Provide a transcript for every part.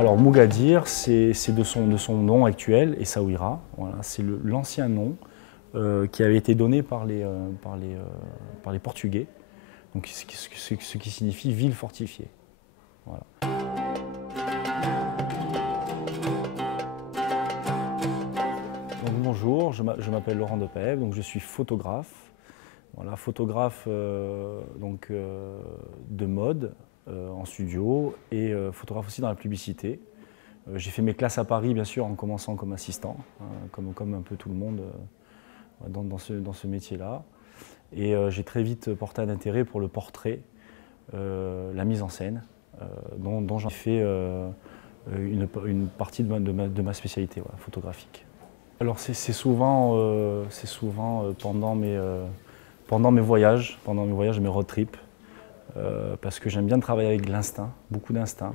Alors Moughadir, c'est de son nom actuel, Essaouira. Voilà, c'est l'ancien nom qui avait été donné par les Portugais, donc ce qui signifie ville fortifiée. Voilà. Donc, bonjour, je m'appelle Laurent Depaepe, donc je suis photographe. Voilà, photographe de mode en studio et photographe aussi dans la publicité. J'ai fait mes classes à Paris, bien sûr, en commençant comme assistant, comme un peu tout le monde dans ce métier-là. Et j'ai très vite porté un intérêt pour le portrait, la mise en scène, dont j'en ai fait une partie de ma spécialité photographique. Alors c'est souvent pendant mes voyages, mes road trips, parce que j'aime bien travailler avec l'instinct, beaucoup d'instinct.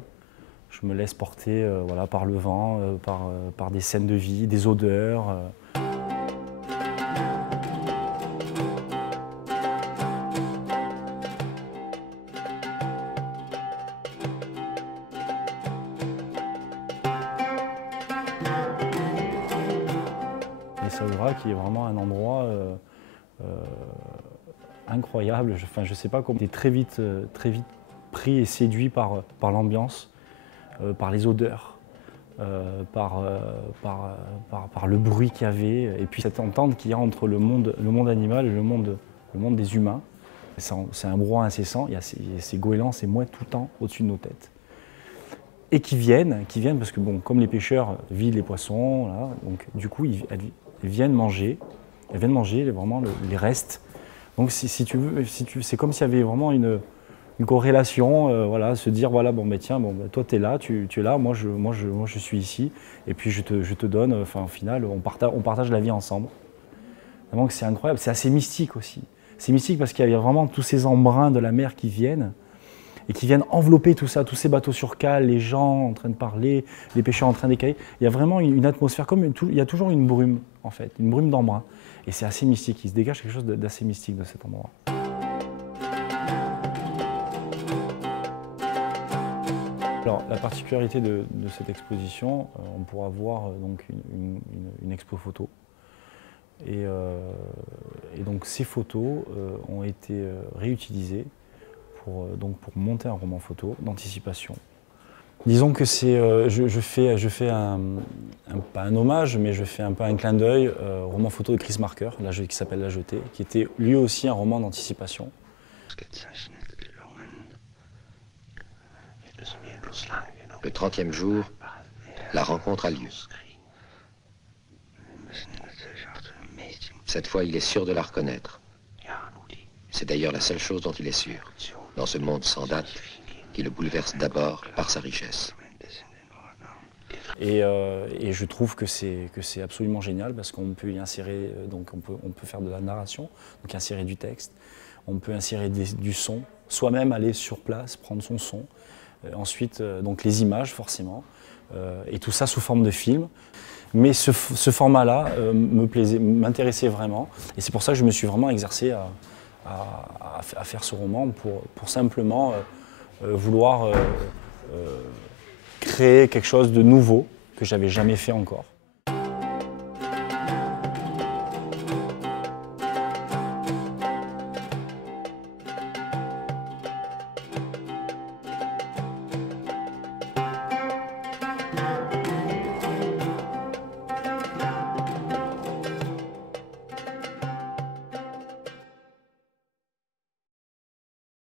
Je me laisse porter voilà, par le vent, par des scènes de vie, des odeurs. Essaouira qui est vraiment un endroit incroyable. Je sais pas comment. J'étais très vite pris et séduit par l'ambiance, par les odeurs, par le bruit qu'il y avait, et puis cette entente qu'il y a entre le monde animal et le monde des humains. C'est un brouhaha incessant. Il y a ces goélands, ces mouettes tout le temps au-dessus de nos têtes. Et qui viennent parce que bon, comme les pêcheurs vident les poissons, là, donc du coup ils viennent manger vraiment les restes. Donc si tu veux, c'est comme s'il y avait vraiment une corrélation, voilà, se dire voilà bon tiens toi tu es là, tu es là, moi je suis ici et puis je te donne, enfin au final on partage la vie ensemble. Donc c'est incroyable, c'est assez mystique aussi. C'est mystique parce qu'il y a vraiment tous ces embruns de la mer qui viennent envelopper tout ça, tous ces bateaux sur cale, les gens en train de parler, les pêcheurs en train d'écailler. Il y a vraiment une atmosphère, il y a toujours une brume en fait, une brume d'embrun. Et c'est assez mystique, il se dégage quelque chose d'assez mystique de cet endroit. Alors la particularité de cette exposition, on pourra voir donc une expo photo. Et donc ces photos ont été réutilisées pour monter un roman photo d'anticipation. Disons que je fais pas un hommage, mais je fais un peu un clin d'œil au roman photo de Chris Marker, qui s'appelle La Jetée, qui était lui aussi un roman d'anticipation. Le 30e jour, la rencontre a lieu. Cette fois, il est sûr de la reconnaître. C'est d'ailleurs la seule chose dont il est sûr, dans ce monde sans date, qui le bouleverse d'abord par sa richesse. Et je trouve que c'est absolument génial parce qu'on peut y insérer, donc on peut faire de la narration, donc insérer du texte, on peut insérer du son, soi-même aller sur place, prendre son son, ensuite donc les images forcément, et tout ça sous forme de film. Mais ce format-là m'intéressait vraiment, et c'est pour ça que je me suis vraiment exercé à faire ce roman pour simplement vouloir créer quelque chose de nouveau que j'avais jamais fait encore.